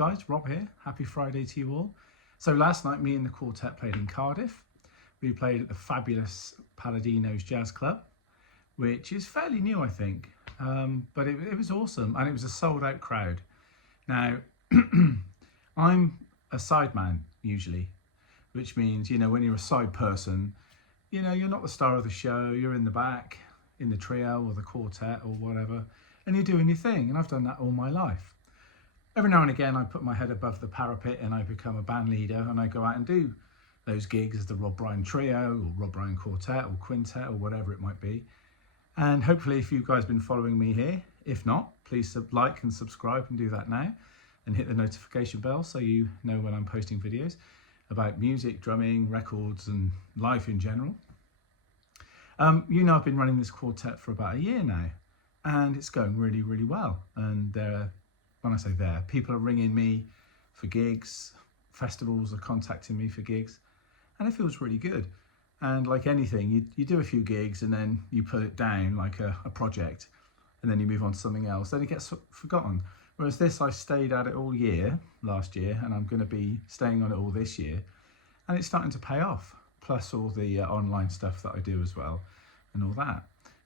guys, Rob here. Happy Friday to you all. So last night me and the Quartet played in Cardiff. We played at the fabulous Palladino's Jazz Club, which is fairly new I think, but it was awesome, and it was a sold out crowd. Now I'm a sideman usually, which means, you know, when you're a side person, you know, you're not the star of the show, you're in the back, in the trio or the quartet or whatever, and you're doing your thing, and I've done that all my life. Every now and again I put my head above the parapet and I become a band leader, and I go out and do those gigs as the Rob Bryan Trio or Rob Bryan Quartet or Quintet or whatever it might be. And hopefully if you guys have been following me here, if not, please like and subscribe and do that now, and hit the notification bell so you know when I'm posting videos about music, drumming, records and life in general. You know, I've been running this quartet for about a year now, and it's going really, really well. And when I say people are ringing me for gigs, festivals are contacting me for gigs, and it feels really good. And like anything, you do a few gigs and then you put it down like a project, and then you move on to something else, then it gets forgotten. Whereas this, I stayed at it all year, last year, and I'm going to be staying on it all this year, and it's starting to pay off, plus all the online stuff that I do as well, and all that,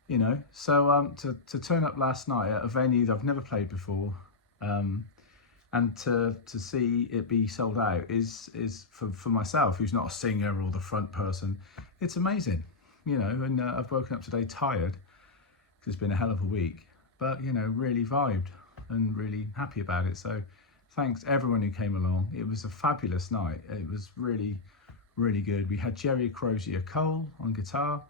you know. So to turn up last night at a venue that I've never played before, and to see it be sold out is for myself, who's not a singer or the front person, it's amazing, you know. And I've woken up today tired because it's been a hell of a week, but you know, really vibed and really happy about it. So thanks everyone who came along. It was a fabulous night. It was really, really good. We had Jerry Crozier-Cole on guitar.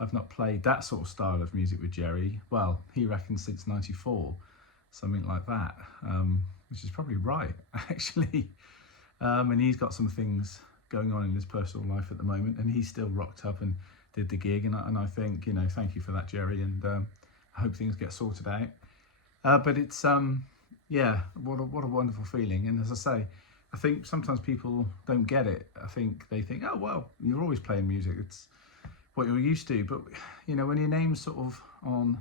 I've not played that sort of style of music with Jerry, well, he reckons since '94, something like that, which is probably right, actually. And he's got some things going on in his personal life at the moment, and he still rocked up and did the gig, and I think, you know, thank you for that, Jerry, and I hope things get sorted out. But it's, yeah, what a wonderful feeling. And as I say, I think sometimes people don't get it. I think they think, oh, well, you're always playing music, it's what you're used to. But, you know, when your name's sort of on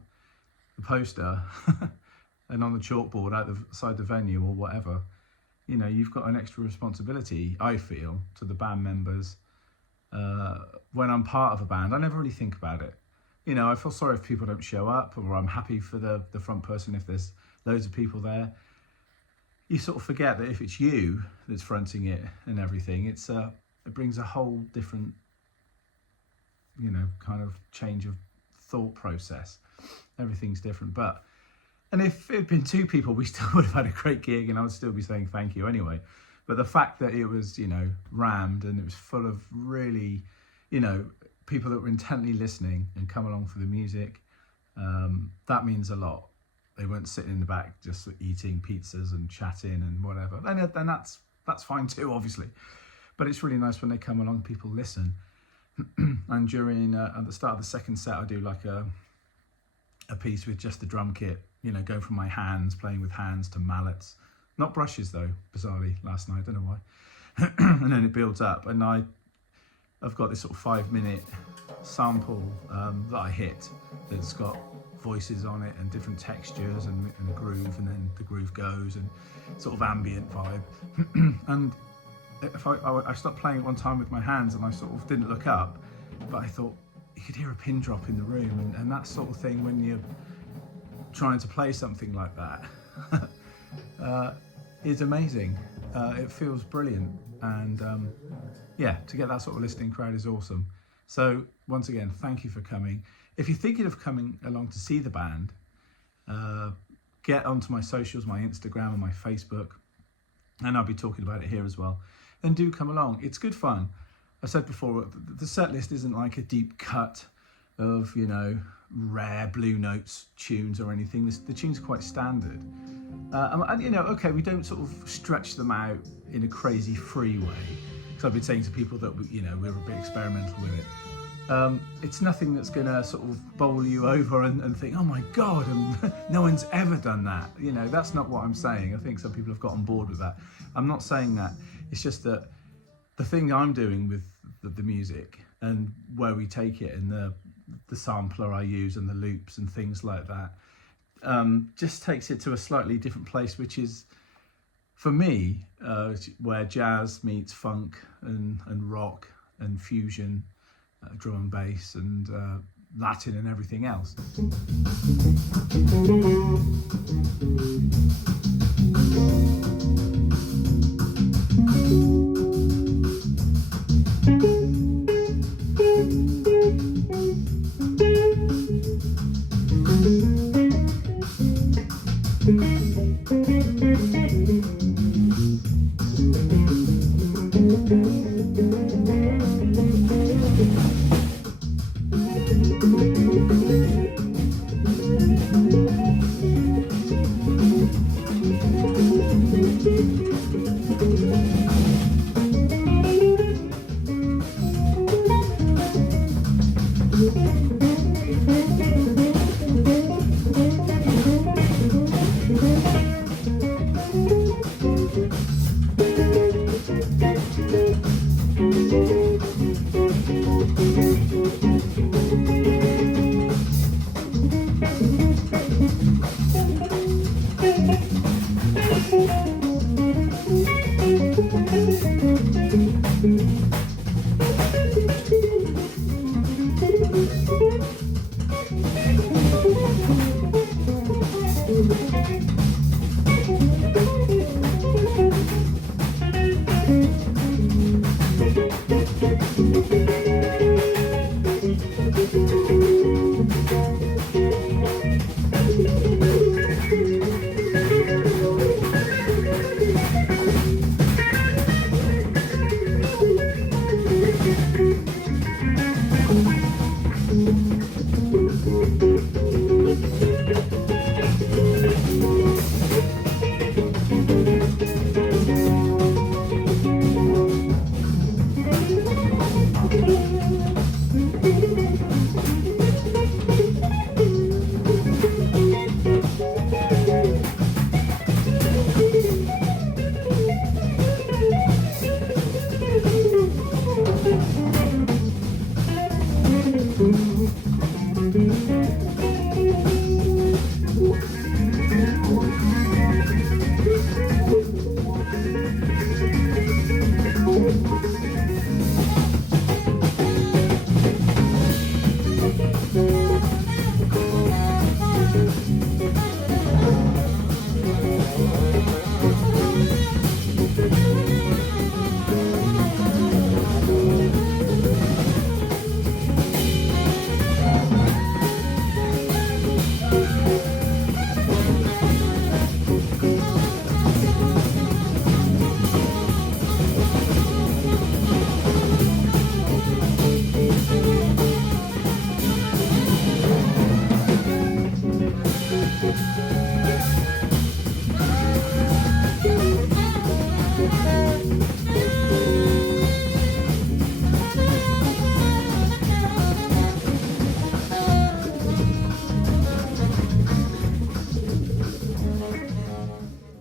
the poster and on the chalkboard outside the venue or whatever, you know, you've got an extra responsibility, I feel, to the band members. When I'm part of a band, I never really think about it. You know, I feel sorry if people don't show up, or I'm happy for the front person if there's loads of people there. You sort of forget that if it's you that's fronting it and everything, it brings a whole different, you know, kind of change of thought process. Everything's different. And if it had been two people, we still would have had a great gig, and I would still be saying thank you anyway. But the fact that it was, you know, rammed, and it was full of really, you know, people that were intently listening and come along for the music, that means a lot. They weren't sitting in the back just eating pizzas and chatting and whatever. Then that's fine too, obviously. But it's really nice when they come along, people listen. And during at the start of the second set, I do like a piece with just the drum kit, you know, going from my hands, playing with hands, to mallets, not brushes though, bizarrely, last night, I don't know why. And then it builds up, and I've got this sort of 5-minute sample that I hit that's got voices on it and different textures and a groove, and then the groove goes, and sort of ambient vibe. And if I stopped playing at one time with my hands, and I sort of didn't look up, but I thought you could hear a pin drop in the room, and that sort of thing when you're trying to play something like that is amazing. It feels brilliant, and yeah, to get that sort of listening crowd is awesome. So once again, thank you for coming. If you're thinking of coming along to see the band, get onto my socials, my Instagram and my Facebook, and I'll be talking about it here as well. Then do come along. It's good fun. I said before, the set list isn't like a deep cut of, you know, rare Blue Notes tunes or anything. The tunes are quite standard. And you know, okay, we don't sort of stretch them out in a crazy free way. Because I've been saying to people that, you know, we're a bit experimental with it. It's nothing that's going to sort of bowl you over and think, oh my God, and no one's ever done that. You know, that's not what I'm saying. I think some people have got on board with that. I'm not saying that. It's just that the thing I'm doing with the music and where we take it, and the sampler I use and the loops and things like that, just takes it to a slightly different place, which is for me, where jazz meets funk and rock and fusion, drum and bass and Latin and everything else.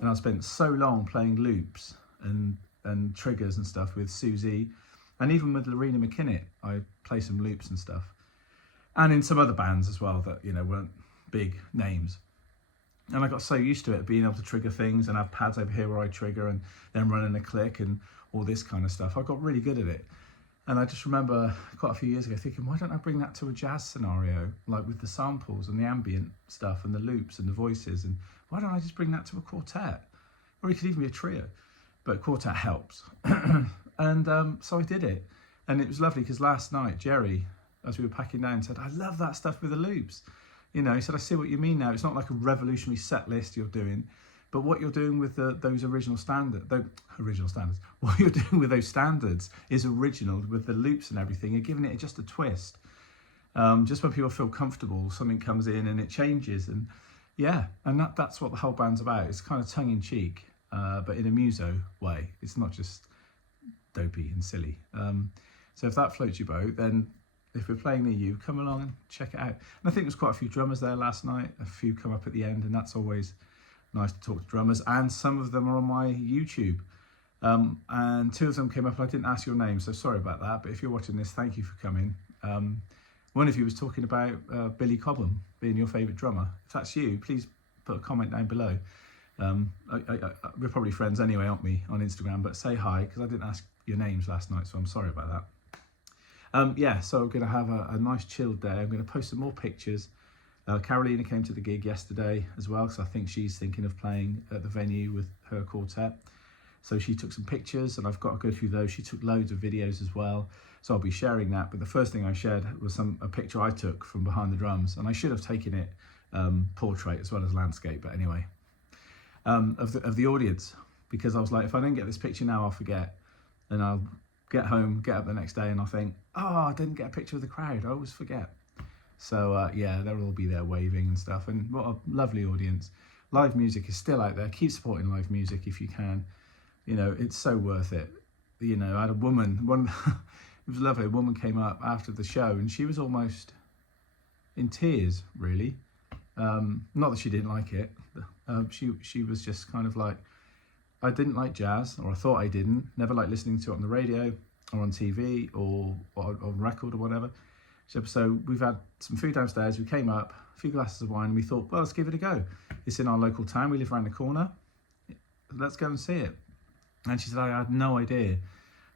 I spent so long playing loops and triggers and stuff with Susie, and even with Lorena McKinnett, I play some loops and stuff, and in some other bands as well that weren't big names. And I got so used to it, being able to trigger things and have pads over here where I trigger and then running a click and all this kind of stuff. I got really good at it. And I just remember quite a few years ago thinking, why don't I bring that to a jazz scenario, like with the samples and the ambient stuff and the loops and the voices, and why don't I just bring that to a quartet? Or it could even be a trio, but quartet helps. And so I did it. And it was lovely because last night, Jerry, as we were packing down, said, I love that stuff with the loops. He said, I see what you mean now. It's not like a revolutionary set list you're doing, but what you're doing with those original standards, what you're doing with those standards is original with the loops and everything. You're giving it just a twist. Just when people feel comfortable, something comes in and it changes. And yeah, and that's what the whole band's about. It's kind of tongue in cheek, but in a muso way. It's not just dopey and silly. So if that floats your boat, then if we're playing near you, come along and check it out. And I think there's quite a few drummers there last night. A few come up at the end, and that's always nice to talk to drummers. And some of them are on my YouTube. And two of them came up, and I didn't ask your name, so sorry about that. But if you're watching this, thank you for coming. One of you was talking about Billy Cobham being your favourite drummer. If that's you, please put a comment down below. We're probably friends anyway, aren't we, on Instagram? But say hi, because I didn't ask your names last night, so I'm sorry about that. Yeah, so I'm going to have a nice chilled day. I'm going to post some more pictures. Carolina came to the gig yesterday as well, because I think she's thinking of playing at the venue with her quartet. So she took some pictures, and I've got to go through those. She took loads of videos as well, so I'll be sharing that. But the first thing I shared was a picture I took from behind the drums, and I should have taken it portrait as well as landscape, but anyway, of the audience, because I was like, if I don't get this picture now, I'll forget, and I'll get home, get up the next day, and I'll think, oh, I didn't get a picture of the crowd. I always forget. So yeah, they'll all be there waving and stuff, and what a lovely audience. Live music is still out there. Keep supporting live music if you can. You know, it's so worth it. You know, I had a woman, it was lovely, a woman came up after the show, and she was almost in tears, really. Not that she didn't like it. She was just kind of like, I didn't like jazz, or I thought I didn't. Never liked listening to it on the radio or on TV or on record or whatever. So we've had some food downstairs. We came up, a few glasses of wine, and we thought, well, let's give it a go. It's in our local town. We live around the corner. Let's go and see it. And she said, I had no idea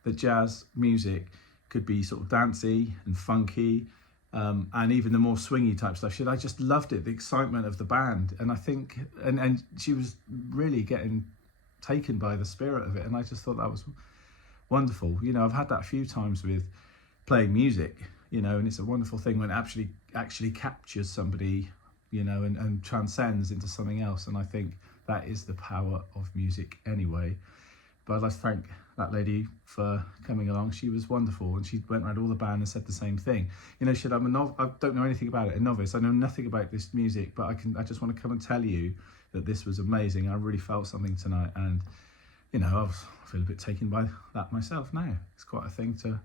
that jazz music could be sort of dancey and funky, and even the more swingy type stuff. She said, I just loved it, the excitement of the band. And I think, and she was really getting taken by the spirit of it. And I just thought that was wonderful. You know, I've had that a few times with playing music, you know, and it's a wonderful thing when it actually captures somebody, you know, and transcends into something else. And I think that is the power of music anyway. But I'd like to thank that lady for coming along. She was wonderful, and she went around all the band and said the same thing. You know, she said, I don't know anything about it, a novice. I know nothing about this music, but I just want to come and tell you that this was amazing. I really felt something tonight, and you know, I feel a bit taken by that myself now. It's quite a thing to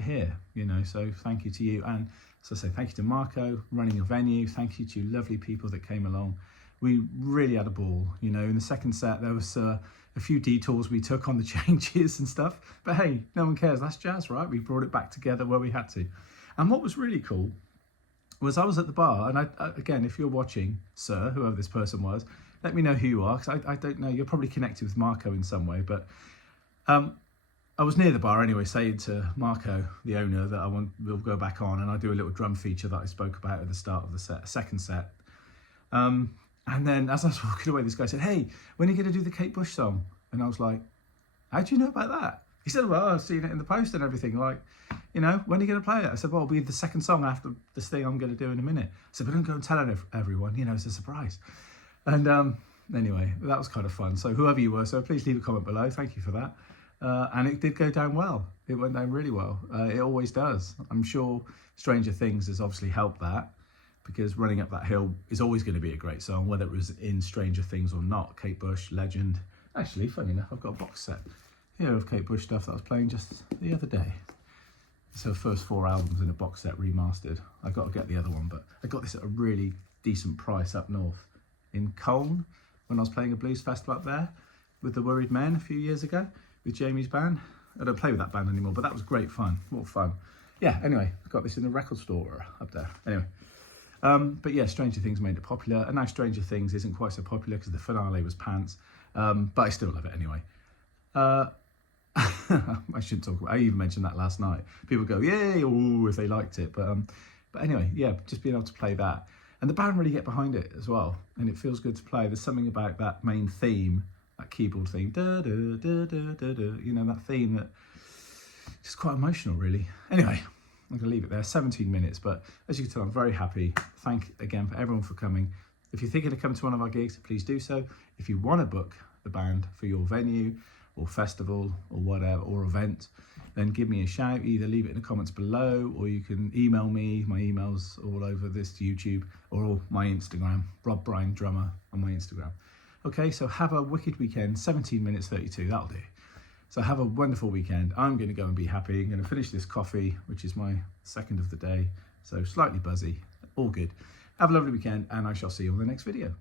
hear, you know. So thank you to you, and so I say thank you to Marco running a venue. Thank you to lovely people that came along. We really had a ball, you know. In the second set, there was a few detours we took on the changes and stuff, but hey, no one cares. That's jazz, right? We brought it back together where we had to. And what was really cool was I was at the bar, and I again, if you're watching, sir, whoever this person was, let me know who you are, because I don't know. You're probably connected with Marco in some way, but I was near the bar anyway, saying to Marco, the owner, that we'll go back on, and I do a little drum feature that I spoke about at the start of the second set. And then as I was walking away, this guy said, hey, when are you going to do the Kate Bush song? And I was like, how do you know about that? He said, well, I've seen it in the post and everything. Like, you know, when are you going to play it? I said, well, it'll be the second song after this thing I'm going to do in a minute. I said, but don't go and tell everyone, you know, it's a surprise. And anyway, that was kind of fun. So whoever you were, so please leave a comment below. Thank you for that. And it did go down well. It went down really well. It always does. I'm sure Stranger Things has obviously helped that, because Running Up That Hill is always going to be a great song, whether it was in Stranger Things or not. Kate Bush, legend. Actually, funny enough, I've got a box set here of Kate Bush stuff that I was playing just the other day. It's her first 4 albums in a box set remastered. I've got to get the other one, but I got this at a really decent price up north in Colne when I was playing a blues festival up there with the Worried Men a few years ago with Jamie's band. I don't play with that band anymore, but that was great fun. What fun. Yeah, anyway, I got this in the record store up there. Anyway. But yeah, Stranger Things made it popular, and now Stranger Things isn't quite so popular because the finale was pants, but I still love it anyway. I shouldn't talk about it. I even mentioned that last night. People go, yay, ooh, if they liked it. But anyway, yeah, just being able to play that. And the band really get behind it as well, and it feels good to play. There's something about that main theme, that keyboard theme, da, da, da, da, da, da, you know, that theme that is quite emotional, really. Anyway, I'm going to leave it there, 17 minutes, but as you can tell, I'm very happy. Thank again for everyone for coming. If you're thinking of coming to one of our gigs, please do so. If you want to book the band for your venue or festival or whatever, or event, then give me a shout. Either leave it in the comments below, or you can email me. My email's all over this YouTube, or my Instagram, Rob Bryan Drummer on my Instagram. Okay, so have a wicked weekend, 17 minutes 32, that'll do. So have a wonderful weekend. I'm going to go and be happy. I'm going to finish this coffee, which is my second of the day. So slightly buzzy, all good. Have a lovely weekend, and I shall see you on the next video.